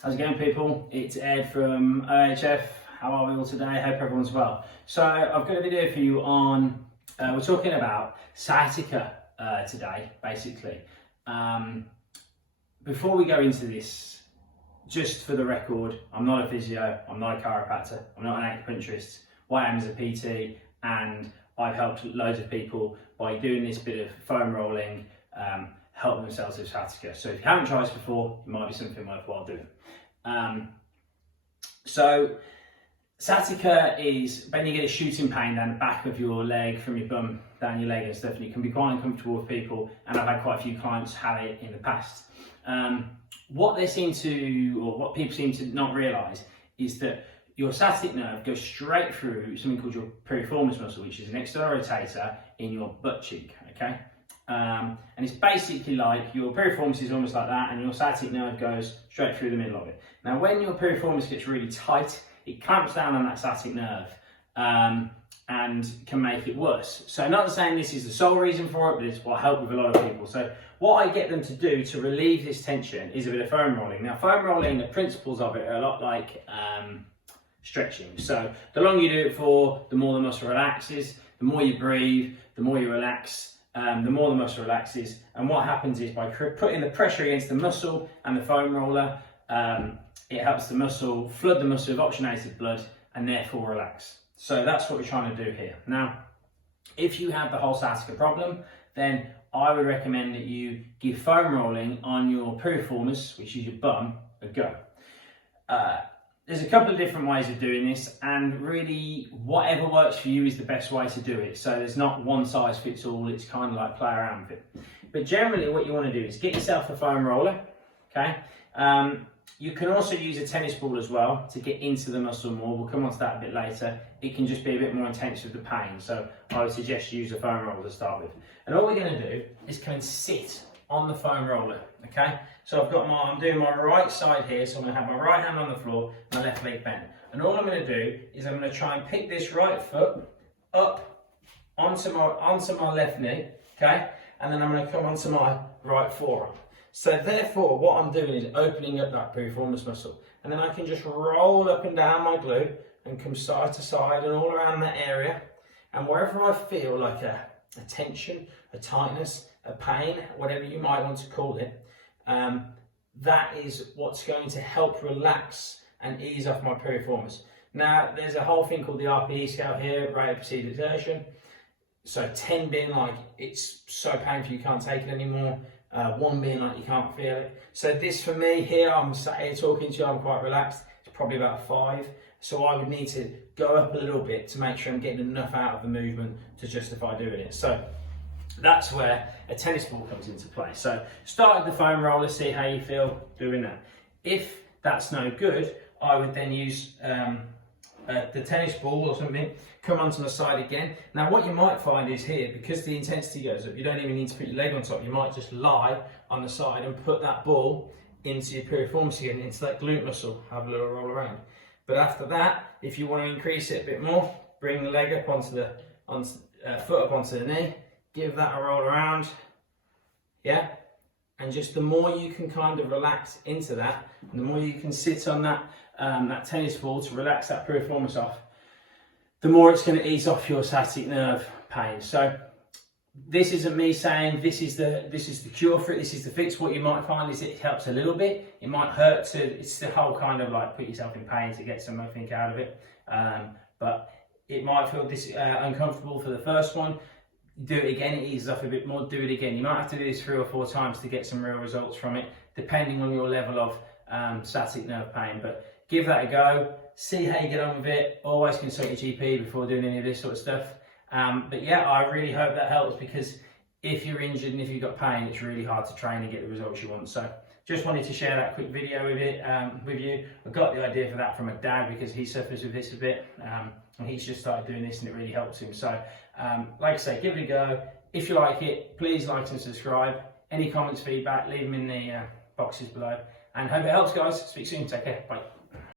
How's it going, people? It's Ed from OHF. How are we all today? Hope everyone's well. So I've got a video for you on, we're talking about sciatica today, basically. Before we go into this, just for the record, I'm not a physio, I'm not a chiropractor, I'm not an acupuncturist. What I am is a PT, and I've helped loads of people by doing this bit of foam rolling, help themselves with sciatica. So if you haven't tried this before, it might be something worthwhile doing. So sciatica is when you get a shooting pain down the back of your leg, from your bum down your leg and stuff, and it can be quite uncomfortable with people, and I've had quite a few clients have it in the past. What people seem to not realise is that your sciatic nerve goes straight through something called your piriformis muscle, which is an external rotator in your butt cheek, okay? And it's basically like your piriformis is almost like that, and your sciatic nerve goes straight through the middle of it. Now, when your piriformis gets really tight, it clamps down on that sciatic nerve and can make it worse. So I'm not saying this is the sole reason for it, but it's what helped with a lot of people. So what I get them to do to relieve this tension is a bit of foam rolling. Now, foam rolling, the principles of it are a lot like stretching. So the longer you do it for, the more the muscle relaxes. The more you breathe, the more you relax. The more the muscle relaxes, and what happens is by putting the pressure against the muscle and the foam roller, it helps the muscle flood the muscle with oxygenated blood and therefore relax. So that's what we're trying to do here. Now, if you have the whole sciatica problem, then I would recommend that you give foam rolling on your piriformis, which is your bum, a go. There's a couple of different ways of doing this, and really whatever works for you is the best way to do it. So there's not one size fits all, it's kind of like play around with it. But generally what you want to do is get yourself a foam roller, okay? You can also use a tennis ball as well to get into the muscle more. We'll come on to that a bit later. It can just be a bit more intense with the pain. So I would suggest you use a foam roller to start with. And all we're going to do is come and sit on the foam roller, okay? So I'm doing my right side here, so I'm going to have my right hand on the floor, my left leg bent. And all I'm going to do is I'm going to try and pick this right foot up onto my left knee, okay? And then I'm going to come onto my right forearm. So therefore, what I'm doing is opening up that piriformis muscle. And then I can just roll up and down my glute and come side to side and all around that area. And wherever I feel like a tension, a tightness, a pain, whatever you might want to call it, that is what's going to help relax and ease off my piriformis. Now, there's a whole thing called the RPE scale here, rate of perceived exertion. So 10 being like it's so painful you can't take it anymore, 1 being like you can't feel it. So this for me here, I'm sat here talking to you, I'm quite relaxed, it's probably about a 5. So I would need to go up a little bit to make sure I'm getting enough out of the movement to justify doing it. So that's where a tennis ball comes into play. So start with the foam roller, see how you feel doing that. If that's no good, I would then use the tennis ball or something, come onto the side again. Now what you might find is here, because the intensity goes up, you don't even need to put your leg on top, you might just lie on the side and put that ball into your piriformis again, into that glute muscle, have a little roll around. But after that, if you want to increase it a bit more, bring the leg up onto the foot up onto the knee, give that a roll around, yeah? And just the more you can kind of relax into that, and the more you can sit on that tennis ball to relax that piriformis off, the more it's going to ease off your sciatic nerve pain. So this isn't me saying this is the cure for it, this is the fix. What you might find is it helps a little bit. It might hurt it's the whole kind of like put yourself in pain to get something out of it. But it might feel uncomfortable for the first one. Do it again, it eases off a bit more, do it again. You might have to do this 3 or 4 times to get some real results from it, depending on your level of sciatic nerve pain. But give that a go, see how you get on with it. Always consult your GP before doing any of this sort of stuff. But yeah, I really hope that helps, because if you're injured and if you've got pain, it's really hard to train and get the results you want. So just wanted to share that quick video with you. I got the idea for that from my dad, because he suffers with this a bit, and he's just started doing this and it really helps him. So like I say, give it a go. If you like it, please like and subscribe. Any comments, feedback, leave them in the boxes below. And hope it helps, guys. Speak soon. Take care. Bye.